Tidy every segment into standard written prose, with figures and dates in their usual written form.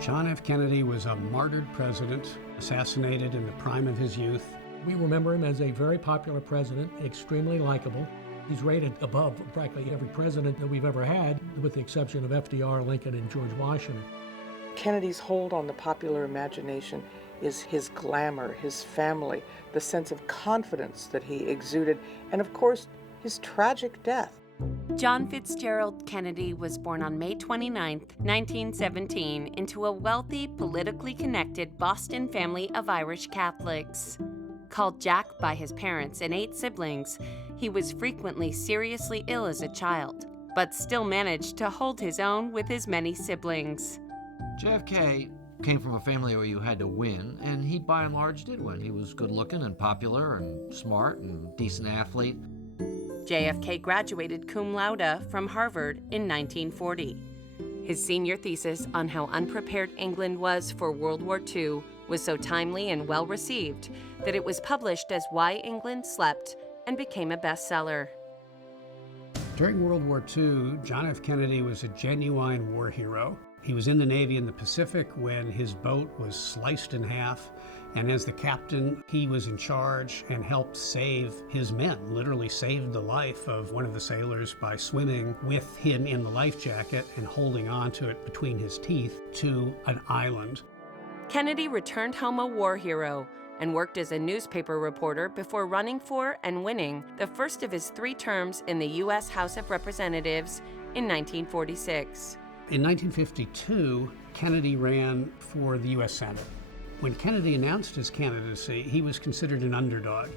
John F. Kennedy was a martyred president, assassinated in the prime of his youth. We remember him as a very popular president, extremely likable. He's rated above practically every president that we've ever had, with the exception of FDR, Lincoln, and George Washington. Kennedy's hold on the popular imagination is his glamour, his family, the sense of confidence that he exuded, and of course, his tragic death. John Fitzgerald Kennedy was born on May 29, 1917, into a wealthy, politically connected Boston family of Irish Catholics. Called Jack by his parents and 8 siblings, he was frequently seriously ill as a child, but still managed to hold his own with his many siblings. JFK came from a family where you had to win, and he by and large did win. He was good looking and popular and smart and decent athlete. JFK graduated cum laude from Harvard in 1940. His senior thesis on how unprepared England was for World War II was so timely and well received that it was published as Why England Slept and became a bestseller. During World War II, John F. Kennedy was a genuine war hero. He was in the Navy in the Pacific when his boat was sliced in half, and as the captain, he was in charge and helped save his men, literally saved the life of one of the sailors by swimming with him in the life jacket and holding on to it between his teeth to an island. Kennedy returned home a war hero and worked as a newspaper reporter before running for and winning the first of his 3 terms in the U.S. House of Representatives in 1946. In 1952, Kennedy ran for the U.S. Senate. When Kennedy announced his candidacy, he was considered an underdog,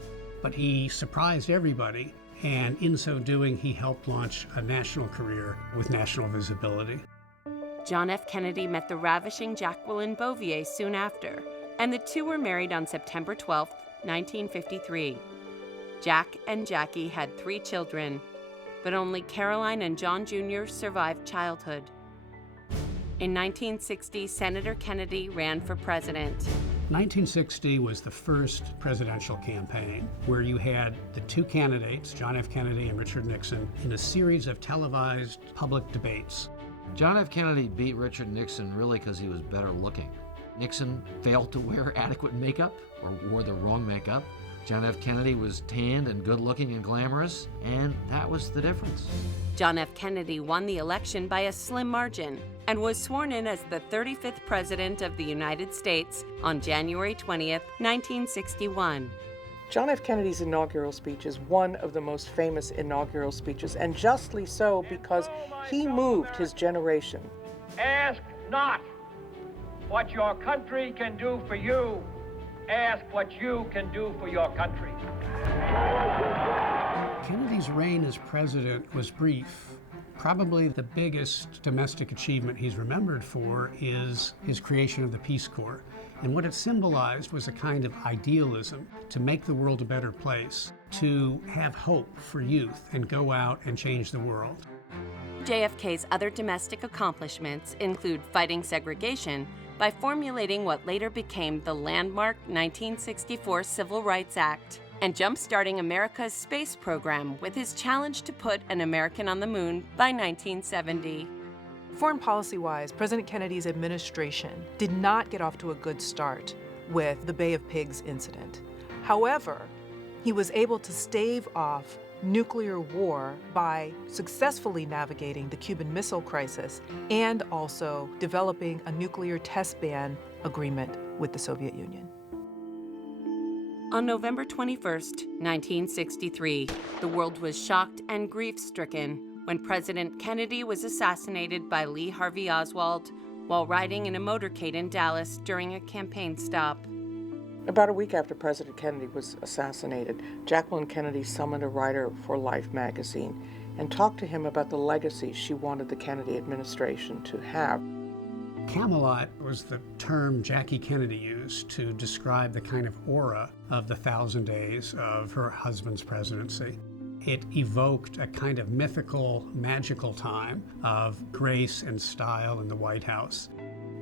but he surprised everybody, and in so doing, he helped launch a national career with national visibility. John F. Kennedy met the ravishing Jacqueline Bouvier soon after, and the two were married on September 12, 1953. Jack and Jackie had 3 children, but only Caroline and John Jr. survived childhood. In 1960, Senator Kennedy ran for president. 1960 was the first presidential campaign where you had the 2 candidates, John F. Kennedy and Richard Nixon, in a series of televised public debates. John F. Kennedy beat Richard Nixon really because he was better looking. Nixon failed to wear adequate makeup or wore the wrong makeup. John F. Kennedy was tanned and good-looking and glamorous, and that was the difference. John F. Kennedy won the election by a slim margin and was sworn in as the 35th President of the United States on January 20th, 1961. John F. Kennedy's inaugural speech is one of the most famous inaugural speeches, and justly so because he moved his generation. Ask not what your country can do for you. Ask what you can do for your country. Kennedy's reign as president was brief. Probably the biggest domestic achievement he's remembered for is his creation of the Peace Corps. And what it symbolized was a kind of idealism to make the world a better place, to have hope for youth and go out and change the world. JFK's other domestic accomplishments include fighting segregation by formulating what later became the landmark 1964 Civil Rights Act, and jump-starting America's space program with his challenge to put an American on the moon by 1970. Foreign policy-wise, President Kennedy's administration did not get off to a good start with the Bay of Pigs incident. However, he was able to stave off nuclear war by successfully navigating the Cuban Missile Crisis and also developing a nuclear test ban agreement with the Soviet Union. On November 21st, 1963, the world was shocked and grief-stricken when President Kennedy was assassinated by Lee Harvey Oswald while riding in a motorcade in Dallas during a campaign stop. About a week after President Kennedy was assassinated, Jacqueline Kennedy summoned a writer for Life magazine and talked to him about the legacy she wanted the Kennedy administration to have. Camelot was the term Jackie Kennedy used to describe the kind of aura of the 1,000 days of her husband's presidency. It evoked a kind of mythical, magical time of grace and style in the White House.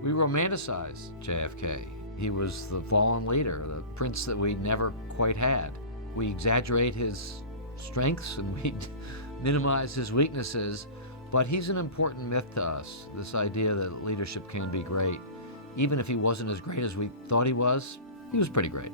We romanticize JFK. He was the fallen leader, the prince that we never quite had. We exaggerate his strengths and we minimize his weaknesses, but he's an important myth to us, this idea that leadership can be great. Even if he wasn't as great as we thought he was pretty great.